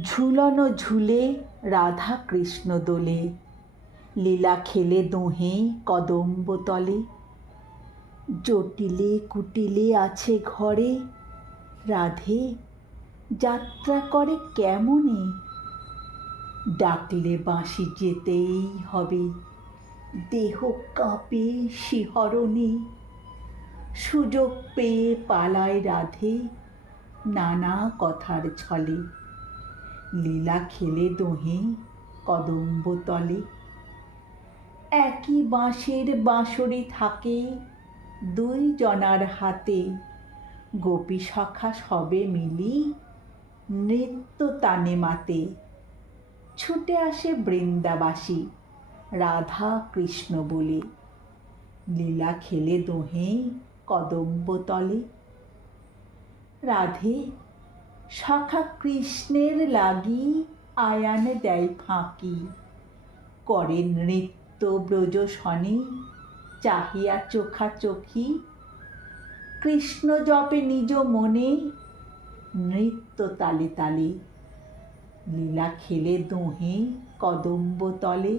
ঝুলনো ঝুলে রাধা কৃষ্ণ দোলে, লীলা খেলে দোহে কদম্ব তলে। জটিলে কুটিলে আছে ঘরে, রাধে যাত্রা করে কেমনে। ডাকলে বাঁশি যেতেই হবে, দেহ কাঁপে শিহরণে। সুযোগ পেয়ে পালায় রাধে নানা কথার ছলে, লীলা খেলে দোহে কদম্ব তলে। একই বাঁশের বাঁশরি থাকে দুই জনার হাতে, গোপী সখা সবে মিলি নৃত্য তানে মাতে। ছুটে আসে বৃন্দাবাসী রাধা কৃষ্ণ বলে, লীলা খেলে দোহে কদম্ব তলে। রাধে সখা কৃষ্ণের লাগি আয়ান দেয় ফাঁকি, করে নৃত্য ব্রজ শনে চাহিয়া চোখাচোখি। কৃষ্ণ জপে নিজ মনে নৃত্য তালে তালে, লীলা খেলে দোহে কদম্ব তলে।